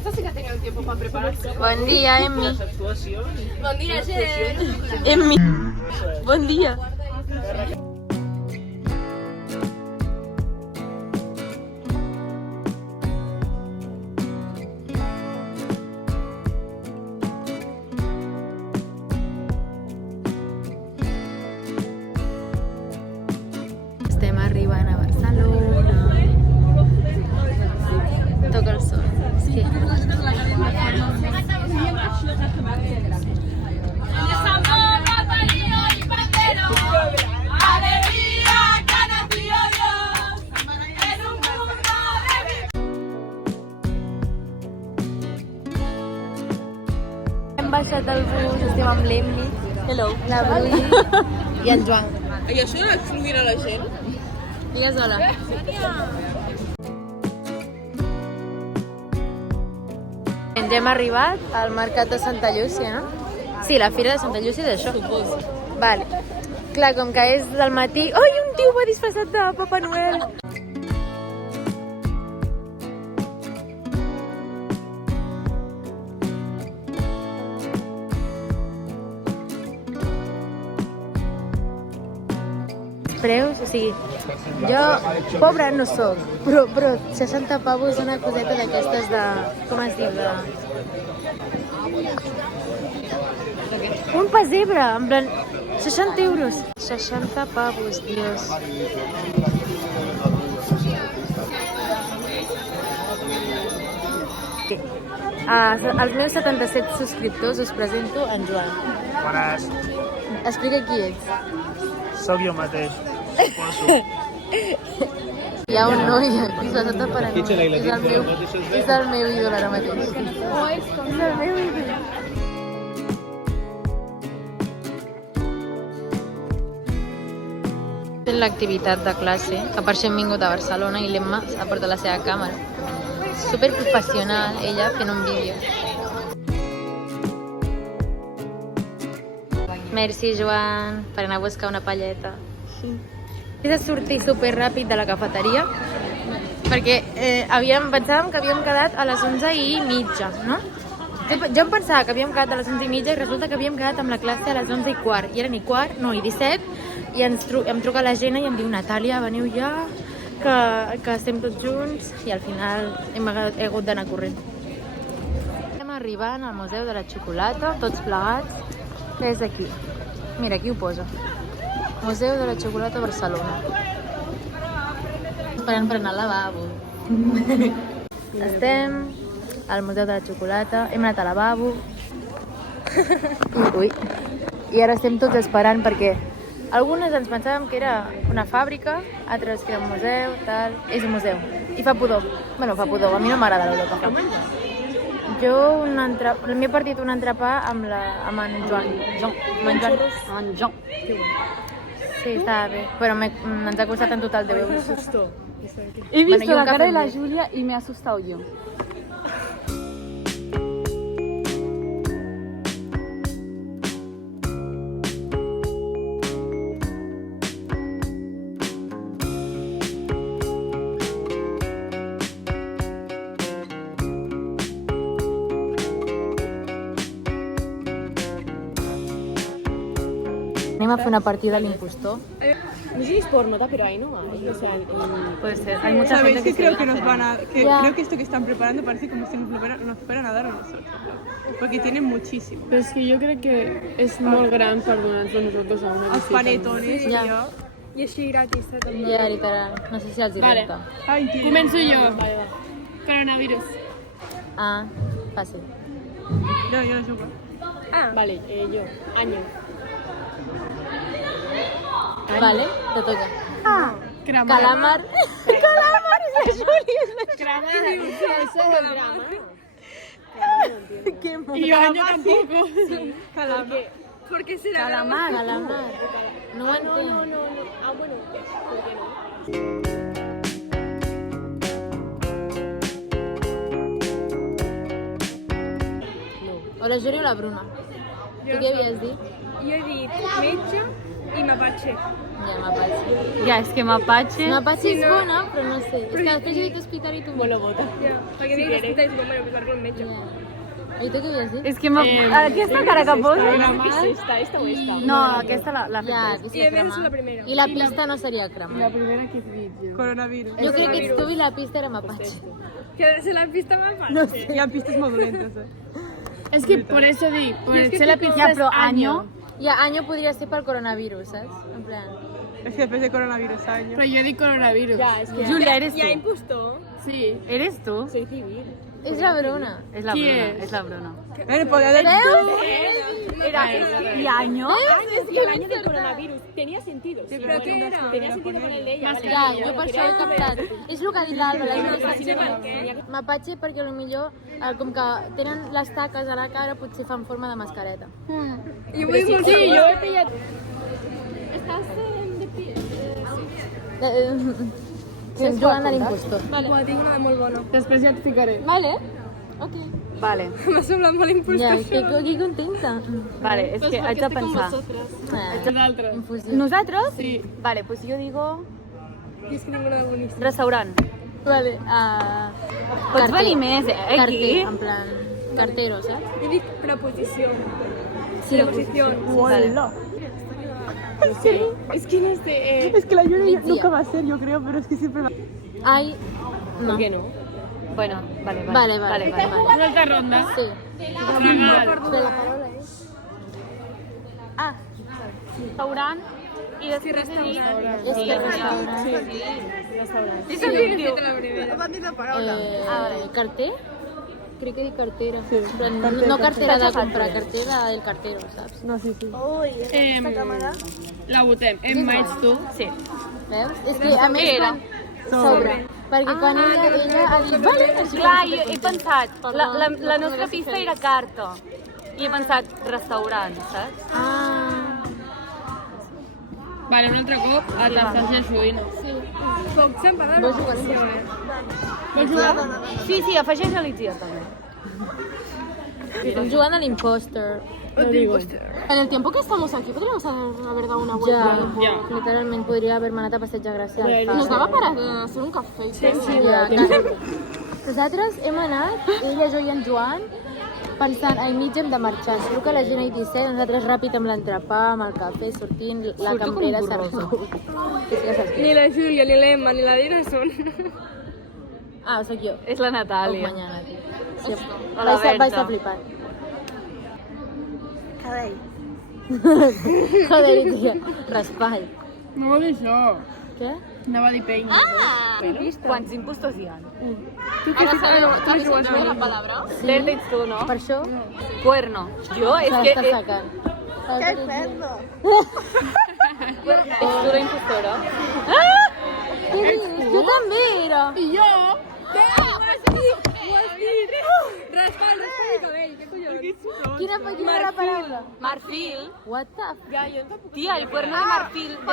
Esta sí que ha tenido tiempo para prepararse. Bon dia, Emmi. Bon dia, gent. Emmi. Bon dia. Estem arribant a Barcelona. Toca el sol. Sí. Hem baixat el bus, estem amb l'Emmi. Hello. La Brui i en Joan. I això no excluir a la gent? Digues hola. Ens hem arribat al mercat de Santa Llúcia, no? Sí, la fira de Santa Llúcia és això. Suposo. Vale. Clar, com que és del matí... Ai, un tio va disfressat de Papa Noel! Preus, o sigui, jo pobra no soc, però 60 pavos una coseta d'aquestes de... com es diu? Un pessebre, en plan, 60 euros. 60 pavos, Dios. Als meus 77 subscriptors us presento en Joan. Bones, Explica qui ets. sóc jo mateix, suposo. Hi ha un noi disfressat de Pare Noel. És el meu ídol ara mateix. És el meu ídol. Fent l'activitat de classe, que per això hem vingut a Barcelona i l'Emma s'ha portat la seva càmera. Super professional, ella fent un vídeo. Merci, Joan, per anar a buscar una palleta. He de sortir super ràpid de la cafeteria perquè pensàvem que havíem quedat a les 11:30, no? Jo em pensava que havíem quedat a les 11:30 i resulta que havíem quedat amb la classe a les 11:15. I era ni quart, no, i 17, i em truca la Gena i em diu: Natàlia, veniu ja, que estem tots junts, i al final he hagut d'anar corrent. Estem arribant al Museu de la Xocolata, tots plegats, que és aquí. Mira, aquí ho posa. Museu de la Xocolata a Barcelona. Esperant per anar al lavabo. Estem al Museu de la Xocolata, hem anat al lavabo. I ara estem tots esperant perquè algunes ens pensàvem que era una fàbrica, altres que era un museu, tal. És un museu. I fa pudor. Bueno, fa pudor. A mi no m'agrada l'olor que fa. Jo m'he partit un entrepà amb en Joan. En Joan. Sí, estava bé, però ens ha costat en total 10 euros. He visto la cara de la Julia y me he asustado yo. Anem a fer una partida a l'impostor. No sé si es por nota, pero ahí no hay. O sea, Puede ser. Hay mucha ¿Sabéis gente que que creo se que lo nos hace. van a... que Ya. creo que esto que están preparando parece como si nos fueran a dar a nosotros. Porque tienen muchísimo. Però és que jo crec que és molt gran per donar-nos a nosaltres a una Els visita. panetones, Ja. tío. I així gratis, també. Ja, literal. No sé si els hi Vale. renta. Ay, tío. Començo jo. Coronavirus. Ah, fàcil. Yo no supo. Vale, jo. Año. Vale, te toca. Cremar. Calamar. Calamar, és la Júlia. Cremar. Eso es el drama. Qué Y yo año tampoco. Calamar. ¿Por qué será? Calamar. Calamar. No ho entenc. No. Ah, bueno, ¿por qué no? O la Júlia o la Bruna. Tu què havies dit? Jo he dit metge i mapache. Ja, Mapache. Ja, és que Mapache... Mapache és bona, però no sé. És que després he dit hospital i tu me lo votes. Ja, perquè dic que l'hospital és bon, pues arreglo el metge. I tu què havies dit? És que aquesta cara que posa... Esta. No, aquesta l'ha fet Ja, res. que I a més és cremar. la primera. I la pista no seria cremar. La primera que has dit jo. Coronavirus. Jo crec que ets tu i la pista era Mapache. Que se la pista mal fàcil. No sé. Hi ha pistes molt dolentes, Es que por eso di, por ser la pizza Ja, es però año. Ja, año podria ser pel coronavirus, saps? En plan... És que després de coronavirus, any. Pero yo di coronavirus. Júlia, eres Hi ha tu. impostor. Sí. Eres tu? Soy civil. És la Bruna. És la Qui Bruna, és? és la Bruna. Podria haver... I año? Y el año del coronavirus. Tenía sentido. Sí, pero ¿qué era? Tenía sentido con el de ella. Ja, jo per això he captat. És el que ha dit l'Alba, la gent està dient Mapache perquè potser com que tenen les taques a la cara potser fan forma de mascareta. Y voy muy Sí, yo he pillado. Estem jugant a l'impostor. Vale. Tinc una de molt bona. Després ja et ficaré. Vale? Ok. Vale, M'ha semblat molt Ja, impostor. estic aquí contenta. vale, és que haig de pensar. Nosaltres. Infusió. ¿Nosotros? Sí. Vale, pues yo digo I és que tinc una de boníssima. restaurant. Vale. Pots venir més, aquí? Carter, en plan, cartero, saps? Jo dic preposició. Sí, Preposició. Es que no sé. Es que la Yuri nunca va a ser, yo creo, pero es que siempre va... Ai, no. Bueno, vale, Vale, vale. Una altra ronda. Sí. Regal. Però la paraula és... Ah, restaurant i després de dir... És que restaurant. Sí, sí, diu. Carter? Crec que dic cartera. Sí, no cartera de comprar, cartera del cartero, saps? No, sí, sí. La votem. Emma, ets tu? Sí. Veus? És que a més quan... Sobre. Perquè quan ella ha dit... Vale, així Clar, jo he pensat, la nostra pista era carta. I he pensat restaurant, saps? Ah, Vale, un altre cop a tastar el suïno. Poc se'n parla de preposició, Vols jugar? Sí, sí, afegeix l'Itziar també. estem jugant a l'imposter. En el tiempo que estamos aquí podríamos haber dado una vuelta. Ja, literalment podria haver-me anat a passeig a Gràcia. Nos daba para hacer un café. Ja, nosaltres hem anat, ella, jo i en Joan, pensant, ai, mig hem de marxar. Espero que la gent hagi dit, nosaltres ràpid amb l'entrepà, amb el cafè, sortint, la cambrera s'ha recogut. Ni la Júlia, ni l'Emma, ni la Dina són. Ah, soc jo. És la Uf, Natàlia. mañana, tio. Sí, Hola, vais a Berta. flipar. Joder, tia, raspall. No vol dir això. Què? Anava a dir pell. Quants impostors hi ha? Tu jugues a la palabra? Berta, ets tu, no? Per això Cuerno. Jo, és que... s'està sacant. Cuerno. Ets tu la impostora? Què dius? Jo també era. I jo? Raspall mi cabell, què collons? Quina era la paraula? Marfil. What the f... Tia, el cuerno de marfil de Jo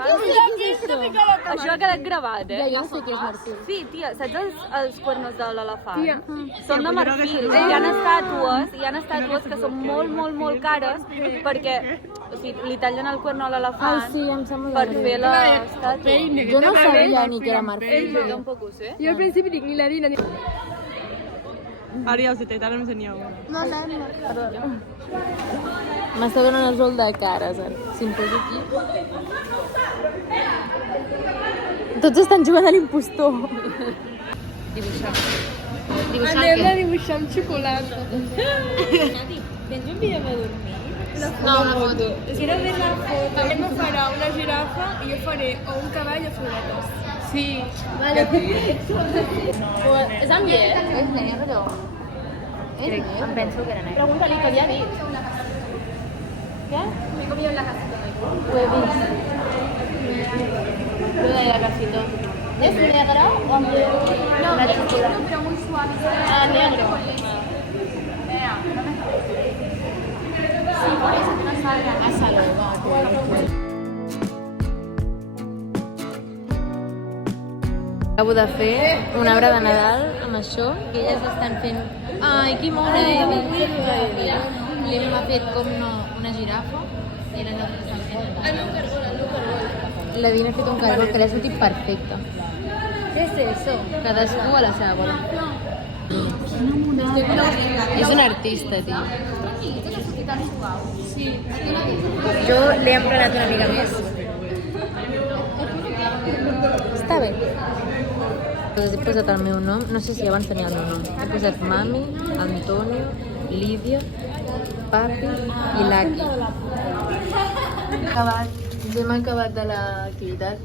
què l'elefant. sé què és això? Això ha quedat gravat, Ja, eh? jo no sé què és Martí. Sí, tia, saps els cuernos de l'elefant? Tia. Són de marfil. Hi ha estàtues que són molt cares perquè o sigui, li tallen el cuerno a Ai, l'elefant sí, em sembla per greu. fer l'estàtua. Jo no sabia ni que era marfil. Jo tampoc ho sé. Jo al principi dic ni la Dina ni... Ara ja els detectaran, no tenia una. M'està donant el sol de cares, ara. Si em poso aquí... Tots estan jugant a l'impostor. Dibuixar. Anem a dibuixar amb xocolata. No, una foto. Quiero ver la foto. Emma farà una girafa i jo faré o un cavall o floretes. Sí. ¿Es ambiente? És negre. Em penso que era negre. Pregúntale qué había dicho. Ho he vist. Lo de la casita. ¿Es negro o ambiente? No, la chocolate. Pero muy suave. Ah, negro. Sí, por eso que no salga. Házalo. Acabo de fer un arbre de Nadal amb això, i elles estan fent... Ai, que mona, L'Emma ha fet com una girafa, i les altres estan fent... la Dina ha fet un cargol que l'ha sortit perfecte. Què és eso? Cadascú a la seva bola. És un artista, tio. Jo l'he emplenat una mica més. Està bé. He posat el meu nom, no sé si abans tenia el meu nom. He posat Mami, Antonio, Lídia, Papi i Laki. Ja hem acabat de l'activitat.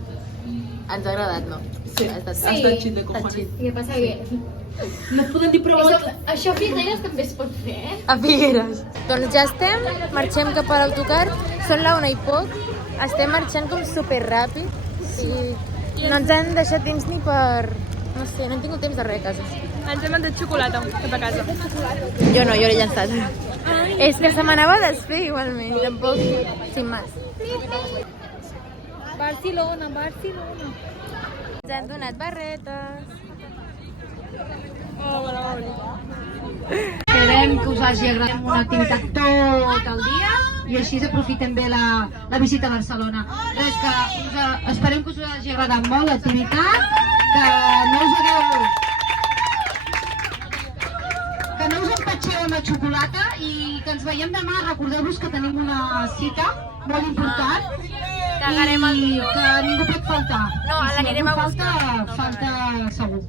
Ens ha agradat, no? Sí. Ha estat xit de cojones. I què passa? Que no et podem dir prou... Això a Figueres també es pot fer, eh? A Figueres. Doncs ja estem, marxem cap a l'autocar, són la 1 i poc, estem marxant com superràpid i no ens han deixat temps ni per... no sé, no hem tingut temps de res a casa. Ens hem menjat xocolata cap a casa. Jo no, jo l'he llançat. És que se m'anava a desfer igualment, tampoc, sin más. Barcelona, Barcelona. Ens han donat barretes. Esperem que us hagi agradat una activitat tot el dia i així aprofitem bé la visita a Barcelona. Res, que esperem que us hagi agradat molt l'activitat, que no us empatxeu amb la xocolata i que ens veiem demà. Recordeu-vos que tenim una cita molt important Cagarem el i guió. que ningú pot faltar. No, I si l'anirem algú a buscar. falta segur.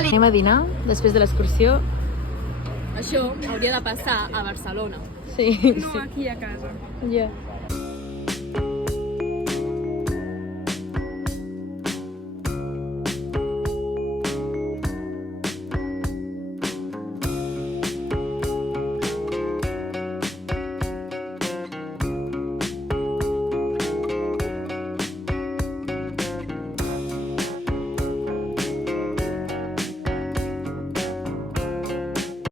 Anem a dinar després de l'excursió. Això hauria de passar a Barcelona. Sí, No aquí a casa. Ja.